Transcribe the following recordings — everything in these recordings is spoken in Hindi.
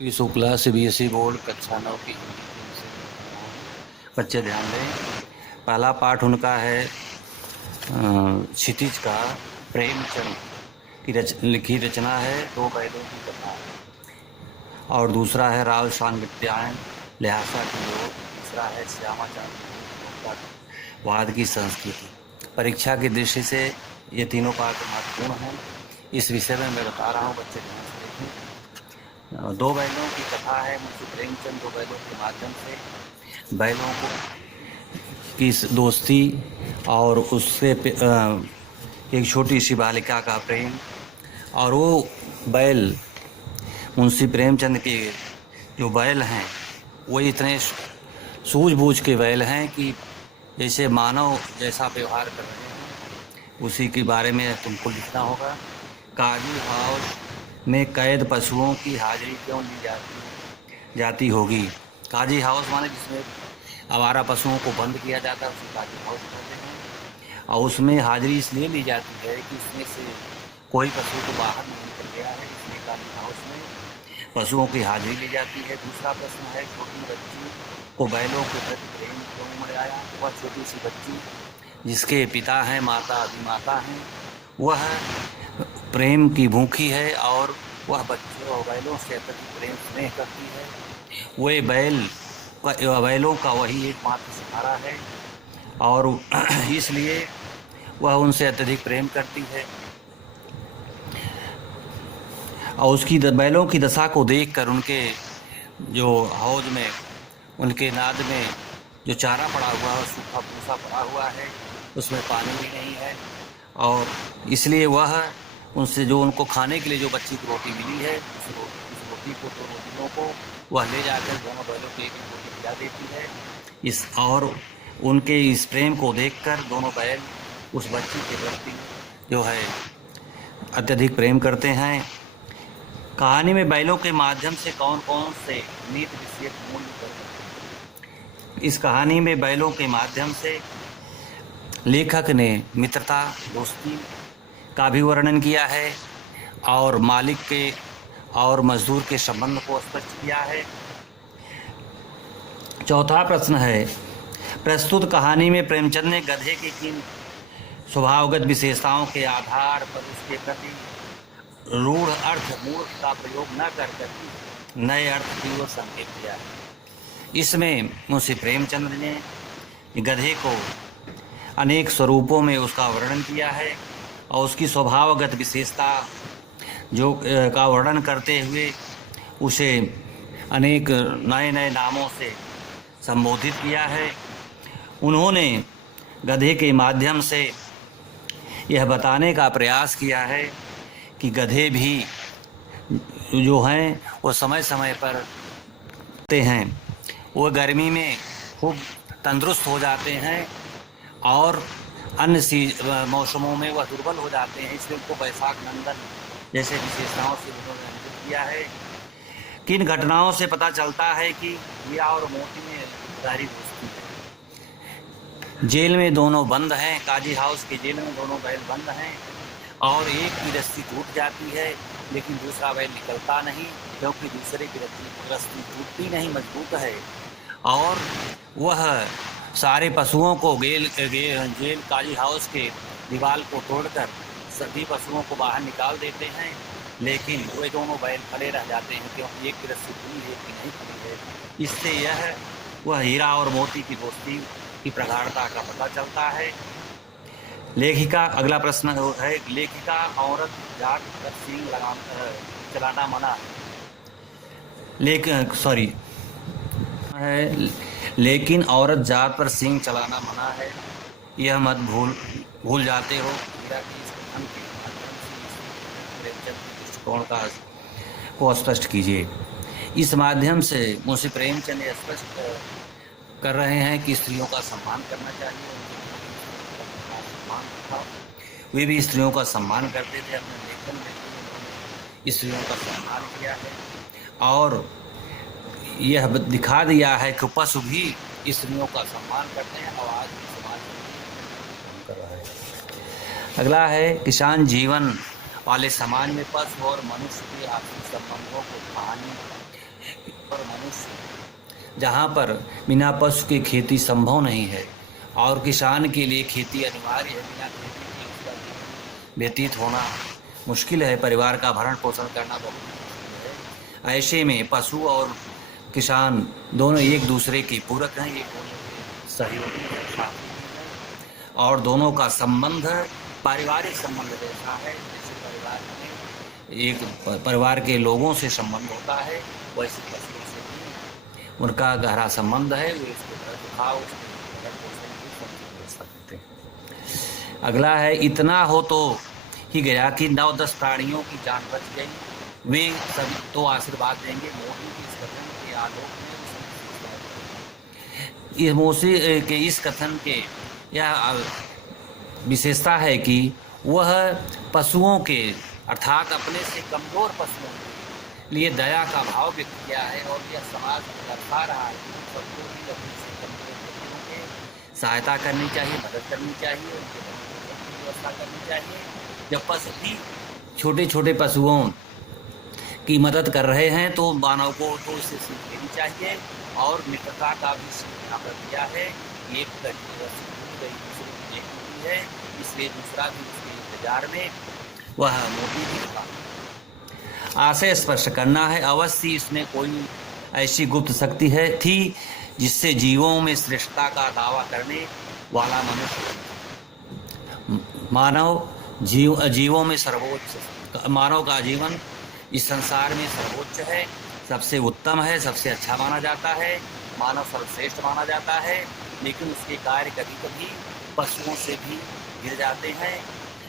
पी शुक्ला सीबीएसई बोर्ड कक्षा 9 की हिंदी के विषय में पढ़ रहा हूँ। बच्चे ध्यान दें। पहला पाठ उनका है क्षितिज का प्रेमचंद की लिखी रचना है दो बैलों की कथा। और दूसरा है राव सांगत्यायन ल्हासा की ओर। तीसरा है श्यामाचंद्र वाद की संस्कृति। परीक्षा की दृष्टि से ये तीनों पाठ महत्वपूर्ण हैं। इस विषय में मैं बता रहा हूँ, बच्चे ध्यान से देखें। दो बैलों की कथा है। मुंशी प्रेमचंद दो बैलों के माध्यम से बैलों को की दोस्ती और उससे एक छोटी सी बालिका का प्रेम, और वो बैल मुंशी प्रेमचंद के जो बैल हैं वो इतने सूझबूझ के बैल हैं कि जैसे मानव जैसा व्यवहार कर रहे हैं उसी के बारे में तुमको लिखना होगा। काजू हाउस में कैद पशुओं की हाजिरी क्यों ली जाती होगी। काजी हाउस माने जिसमें आवारा पशुओं को बंद किया जाता है उसे काजी हाउस कहते हैं। और उसमें हाजिरी इसलिए ली जाती है कि उसमें से कोई पशु तो बाहर नहीं निकल गया है, इसलिए काजी हाउस में पशुओं की हाजिरी ली जाती है। दूसरा प्रश्न है, छोटी बच्ची को बैलों के प्रति प्रेम क्यों उमड़ आया। वह छोटी सी बच्ची जिसके पिता हैं माता अधिमाता हैं, वह प्रेम की भूखी है और वह बच्चों और बैलों से अत्यधिक प्रेम स्नेह करती है। बैलों का वही एकमात्र सहारा है और इसलिए वह उनसे अत्यधिक प्रेम करती है। और उसकी बैलों की दशा को देखकर उनके जो हौज में, उनके नाद में जो चारा पड़ा हुआ है, सूखा भूसा पड़ा हुआ है, उसमें पानी भी नहीं है, और इसलिए वह उनसे जो उनको खाने के लिए जो बच्ची को रोटी मिली है उस रोटी को, दोनों दिनों को वह ले जाकर दोनों बैलों को एक एक रोटी खिला देती है। और उनके इस प्रेम को देखकर दोनों बैल उस बच्ची के प्रति जो है अत्यधिक प्रेम करते हैं। कहानी में बैलों के माध्यम से कौन कौन से नीति विषयक मूल्य। इस कहानी में बैलों के माध्यम से लेखक ने मित्रता, दोस्ती का भी वर्णन किया है और मालिक के और मजदूर के संबंध को स्पष्ट किया है। चौथा प्रश्न है, प्रस्तुत कहानी में प्रेमचंद ने गधे की किन स्वभावगत विशेषताओं के आधार पर उसके प्रति रूढ़ अर्थ मूर्ख का प्रयोग न कर नए अर्थ की ओर संकेत किया है। इसमें मुंशी प्रेमचंद ने गधे को अनेक स्वरूपों में उसका वर्णन किया है और उसकी स्वभावगत विशेषता जो का वर्णन करते हुए उसे अनेक नए नए नामों से संबोधित किया है। उन्होंने गधे के माध्यम से यह बताने का प्रयास किया है कि गधे भी जो हैं वो समय समय पर होते हैं, वो गर्मी में खूब तंदुरुस्त हो जाते हैं और अन्य मौसमों में वह दुर्बल हो जाते हैं, इसलिए उनको वैशाख नंदन जैसे विशेषताओं से उन्होंने अंकित किया है। किन घटनाओं से पता चलता है कि हीरा और मोती में गहरी दोस्ती है। जेल में दोनों बंद हैं, काजी हाउस के जेल में दोनों बैल बंद हैं और एक की रस्सी टूट जाती है लेकिन दूसरा बैल निकलता नहीं, क्योंकि दूसरे की रस्सी टूटती नहीं, मजबूत है। और वह सारे पशुओं को जेल काजी हाउस के दीवार को तोड़कर सभी पशुओं को बाहर निकाल देते हैं, लेकिन वे दोनों बैल खड़े रह जाते हैं क्योंकि एक की रस्सी खुली है कि नहीं खुली है। इससे वह हीरा और मोती की दोस्ती की प्रगाढ़ता का पता चलता है। लेखिका, अगला प्रश्न है, लेखिका औरत जाट पर सींग चलाना मना है, लेकिन औरत जात पर सींग चलाना मना है, यह मत भूल जाते हो। हीरा की इस कथन के माध्यम से प्रेमचंद के दृष्टिकोण को स्पष्ट कीजिए। इस माध्यम से मुंशी प्रेमचंद स्पष्ट कर रहे हैं कि स्त्रियों का सम्मान करना चाहिए। वे भी स्त्रियों का सम्मान करते थे, अपने लेखन में स्त्रियों का सम्मान किया है और यह दिखा दिया है कि पशु भी स्त्रियों का सम्मान करते हैं और आज भी समाज में कर रहा है। अगला है, किसान जीवन वाले समाज में पशु और मनुष्य के आपसी संबंधों को कहानी मनुष्य, जहाँ पर बिना पशु के खेती संभव नहीं है और किसान के लिए खेती अनिवार्य है। बिना खेती के उसका जीवन व्यतीत होना मुश्किल है, परिवार का भरण पोषण करना बहुत मुश्किल है। ऐसे में पशु और किसान दोनों एक दूसरे के पूरक हैं, एक दोनों के सहयोगी हैं और दोनों का संबंध पारिवारिक संबंध जैसा है। जैसे परिवार में एक परिवार के लोगों से संबंध होता है, वैसे पशुओं से भी उनका गहरा संबंध है। वे इसको दिखाओ सकते हैं। अगला है, इतना हो तो ही गया कि 9-10 प्राणियों की जान बच गई, वे सभी तो आशीर्वाद देंगे। मोदी के इस कथन के आलोक में मोदी के इस कथन के यह विशेषता है कि वह पशुओं के अर्थात अपने से कमजोर पशुओं के लिए दया का भाव व्यक्त किया है और यह समाज दर्शा रहा है कि सबको भी अपने से कमजोर पशुओं की सहायता करनी चाहिए, मदद करनी चाहिए, उनके व्यवस्था करनी चाहिए। जब पशु भी छोटे छोटे पशुओं की मदद कर रहे हैं तो मानव को तो इससे सीख लेनी चाहिए और मित्रता का भी यहाँ पर दिया है। एक है, इसलिए दूसरा भी उसके इंतजार में वह मोदी जी का आशय स्पर्श करना है। अवश्य इसमें कोई ऐसी गुप्त शक्ति है थी जिससे जीवों में श्रेष्ठता का दावा करने वाला मनुष्य मानव जीवों में सर्वोच्च, मानव का जीवन इस संसार में सर्वोच्च है, सबसे उत्तम है, सबसे अच्छा माना जाता है, मानव सर्वश्रेष्ठ माना जाता है। लेकिन उसके कार्य कभी कभी पशुओं से भी गिर जाते हैं।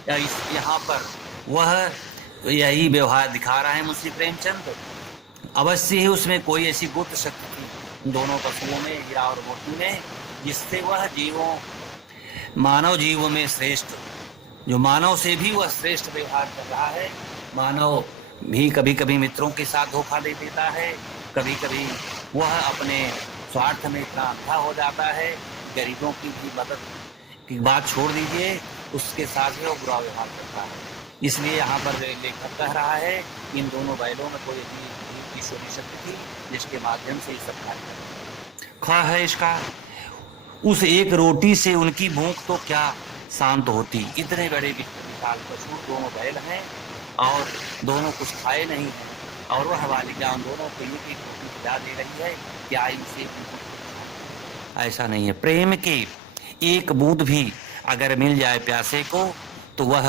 यहाँ पर वह यही व्यवहार दिखा रहा है मुंशी प्रेमचंद। अवश्य ही उसमें कोई ऐसी गुप्त शक्ति थी दोनों पशुओं में, हीरा और मोती में, जिससे वह मानव जीवों में श्रेष्ठ, जो मानव से भी वह श्रेष्ठ व्यवहार कर रहा है। मानव भी कभी कभी मित्रों के साथ धोखा दे देता है, कभी कभी वह अपने स्वार्थ में इतना अंधा हो जाता है, गरीबों की भी मदद की बात छोड़ दीजिए, उसके साथ ही वो बुरा व्यवहार करता है। इसलिए यहाँ पर लेखक कह रहा है कि इन दोनों बैलों में कोई ईश्वरीय शक्ति थी जिसके माध्यम से ये सब कार्य खा है। इसका उस एक रोटी से उनकी भूख तो क्या शांत होती। इतने बड़े विशाल पशु दोनों बैल हैं और दोनों कुछ खाए नहीं हैं और वह बालिका उन दोनों को एक एक रोटी खिला दे रही है। क्या इनसे ऐसा नहीं है। प्रेम की एक बूंद भी अगर मिल जाए प्यासे को तो वह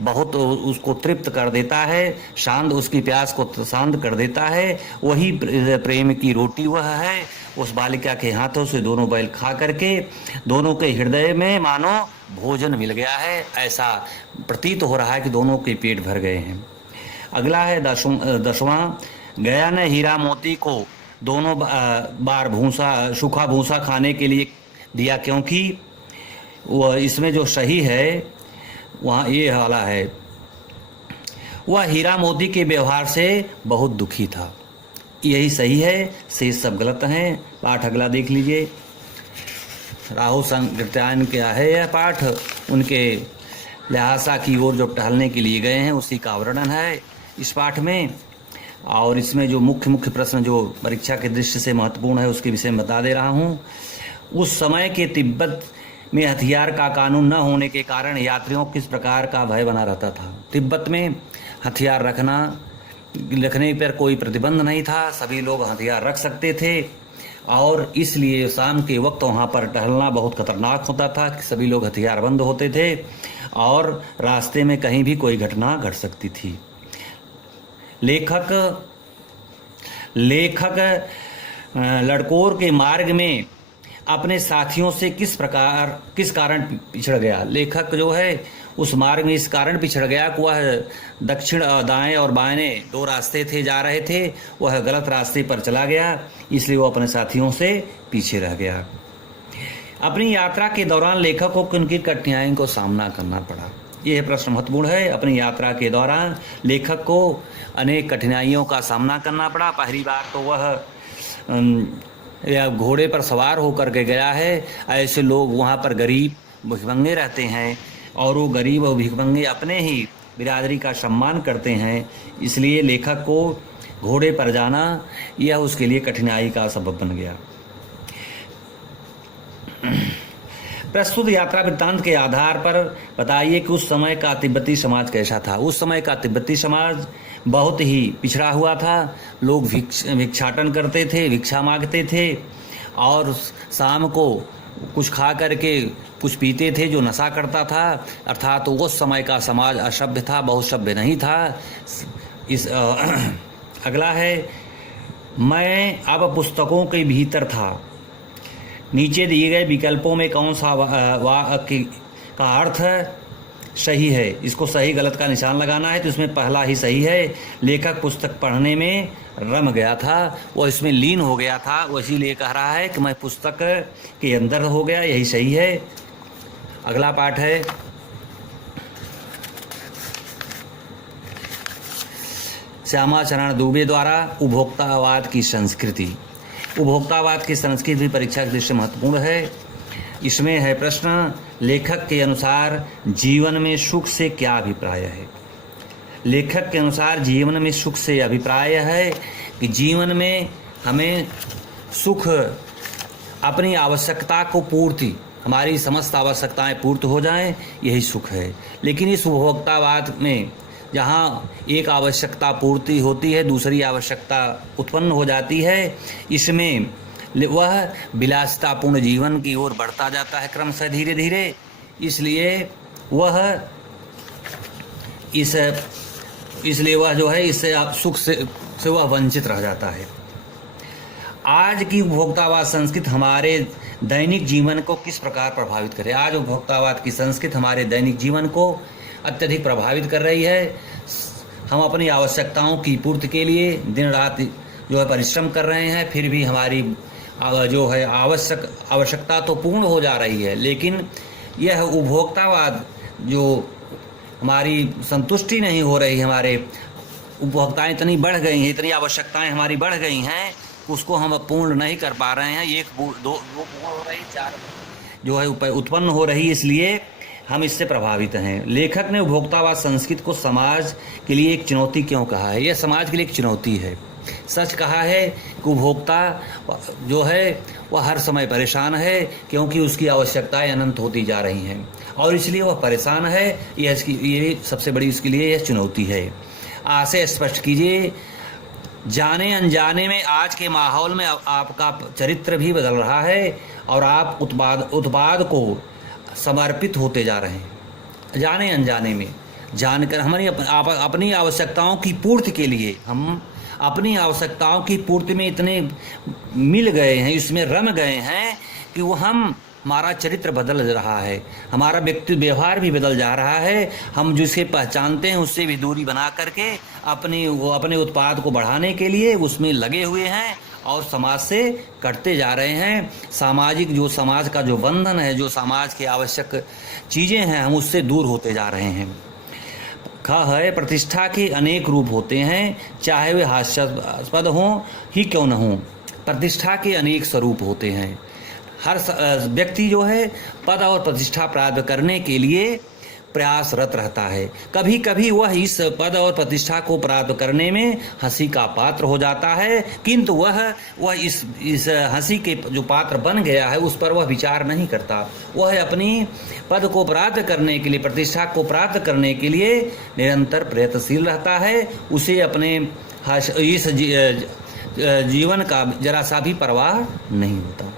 बहुत उसको तृप्त कर देता है, शांत, उसकी प्यास को शांत कर देता है। वही प्रेम की रोटी वह है। उस बालिका के हाथों से दोनों बैल खा करके दोनों के हृदय में मानो भोजन मिल गया है, ऐसा प्रतीत हो रहा है कि दोनों के पेट भर गए हैं। अगला है 10वां, गया ने हीरा मोती को दोनों बार सूखा भूसा खाने के लिए दिया, क्योंकि वह इसमें जो सही है वहाँ ये वाला है, वह हीरा मोती के व्यवहार से बहुत दुखी था। यही सही है, शेष सब गलत हैं। पाठ अगला देख लीजिए। राहु संकृत्यायन क्या है यह पाठ, उनके लहासा की ओर जो टहलने के लिए गए हैं उसी का वर्णन है इस पाठ में। और इसमें जो मुख्य प्रश्न जो परीक्षा के दृष्टि से महत्वपूर्ण है उसके विषय में बता दे रहा हूँ। उस समय के तिब्बत में हथियार का कानून न होने के कारण यात्रियों को किस प्रकार का भय बना रहता था। तिब्बत में हथियार रखने पर कोई प्रतिबंध नहीं था, सभी लोग हथियार रख सकते थे और इसलिए शाम के वक्त वहाँ पर टहलना बहुत खतरनाक होता था कि सभी लोग हथियारबंद होते थे और रास्ते में कहीं भी कोई घटना घट सकती थी। लेखक लड़कोर के मार्ग में अपने साथियों से किस कारण पिछड़ गया। लेखक जो है उस मार्ग में इस कारण पिछड़ गया कि वह दक्षिण दाएं और बाएं दो रास्ते थे जा रहे थे, वह गलत रास्ते पर चला गया, इसलिए वो अपने साथियों से पीछे रह गया। अपनी यात्रा के दौरान लेखक को किन किन कठिनाइयों को सामना करना पड़ा, यह प्रश्न महत्वपूर्ण है। अपनी यात्रा के दौरान लेखक को अनेक कठिनाइयों का सामना करना पड़ा। पहली बार तो वह या घोड़े पर सवार होकर के गया है। ऐसे लोग वहाँ पर गरीब भिखमंगे रहते हैं और वो गरीब और भिखमंगे अपने ही बिरादरी का सम्मान करते हैं, इसलिए लेखक को घोड़े पर जाना यह उसके लिए कठिनाई का सबब बन गया। प्रस्तुत यात्रा वृत्तांत के आधार पर बताइए कि उस समय का तिब्बती समाज कैसा था। उस समय का तिब्बती समाज बहुत ही पिछड़ा हुआ था। लोग भिक्षाटन करते थे, भिक्षा मांगते थे और शाम को कुछ खा करके कुछ पीते थे जो नशा करता था। अर्थात तो उस समय का समाज असभ्य था, बहुत सभ्य नहीं था। अगला है, मैं अब पुस्तकों के भीतर था। नीचे दिए गए विकल्पों में कौन सा वाक्य का अर्थ सही है? इसको सही गलत का निशान लगाना है। तो इसमें पहला ही सही है। लेखक पुस्तक पढ़ने में रम गया था, वो इसमें लीन हो गया था, वो इसीलिए कह रहा है कि मैं पुस्तक के अंदर हो गया, यही सही है। अगला पाठ है, श्यामा चरण दुबे द्वारा उपभोक्तावाद की संस्कृति। उपभोक्तावाद की संस्कृति भी परीक्षा की दृष्टि से महत्वपूर्ण है। इसमें है प्रश्न, लेखक के अनुसार जीवन में सुख से क्या अभिप्राय है? लेखक के अनुसार जीवन में सुख से अभिप्राय है कि जीवन में हमें सुख अपनी आवश्यकता को पूर्ति, हमारी समस्त आवश्यकताएं पूर्त हो जाएं, यही सुख है। लेकिन इस उपभोक्तावाद में जहाँ एक आवश्यकता पूर्ति होती है, दूसरी आवश्यकता उत्पन्न हो जाती है, इसमें वह विलासितापूर्ण जीवन की ओर बढ़ता जाता है क्रमशः धीरे धीरे। इसलिए वह जो है इससे सुख से वह वंचित रह जाता है। आज की उपभोक्तावाद संस्कृति हमारे दैनिक जीवन को किस प्रकार प्रभावित करे? आज उपभोक्तावाद की संस्कृति हमारे दैनिक जीवन को अत्यधिक प्रभावित कर रही है। हम अपनी आवश्यकताओं की पूर्ति के लिए दिन रात जो है परिश्रम कर रहे हैं, फिर भी हमारी जो है आवश्यकता तो पूर्ण हो जा रही है, लेकिन यह उपभोक्तावाद जो हमारी संतुष्टि नहीं हो रही, हमारे उपभोक्ताएं इतनी बढ़ गई हैं, इतनी आवश्यकताएं हमारी बढ़ गई हैं, उसको हम पूर्ण नहीं कर पा रहे हैं। एक दो पूर्ण हो रही, चार जो है उत्पन्न हो रही, इसलिए हम इससे प्रभावित हैं। लेखक ने उपभोक्तावाद संस्कृति को समाज के लिए एक चुनौती क्यों कहा है? यह समाज के लिए एक चुनौती है। सच कहा है कि उपभोक्ता जो है वह हर समय परेशान है, क्योंकि उसकी आवश्यकताएं अनंत होती जा रही हैं और इसलिए वह परेशान है। ये सबसे बड़ी उसके लिए यह चुनौती है। आशय स्पष्ट कीजिए। जाने अनजाने में आज के माहौल में आपका चरित्र भी बदल रहा है और आप उत्पाद को समर्पित होते जा रहे हैं। जाने अनजाने में जानकर हमारी अपनी आवश्यकताओं की पूर्ति के लिए हम अपनी आवश्यकताओं की पूर्ति में इतने मिल गए हैं, इसमें रम गए हैं कि वो हमारा चरित्र बदल रहा है, हमारा व्यवहार भी बदल जा रहा है। हम जिसे पहचानते हैं उससे भी दूरी बना करके अपने उत्पाद को बढ़ाने के लिए उसमें लगे हुए हैं और समाज से कटते जा रहे हैं। समाज का जो बंधन है, जो समाज की आवश्यक चीज़ें हैं, हम उससे दूर होते जा रहे हैं। है प्रतिष्ठा के अनेक रूप होते हैं, चाहे वे हास्यास्पद हों ही क्यों न हों। प्रतिष्ठा के अनेक स्वरूप होते हैं। हर व्यक्ति जो है पद और प्रतिष्ठा प्राप्त करने के लिए प्रयासरत रहता है। कभी कभी वह इस पद और प्रतिष्ठा को प्राप्त करने में हंसी का पात्र हो जाता है, किंतु वह इस हंसी के जो पात्र बन गया है उस पर वह विचार नहीं करता। वह अपनी पद को प्राप्त करने के लिए, प्रतिष्ठा को प्राप्त करने के लिए निरंतर प्रयत्नशील रहता है। उसे अपने इस जीवन का जरा सा भी परवाह नहीं होता।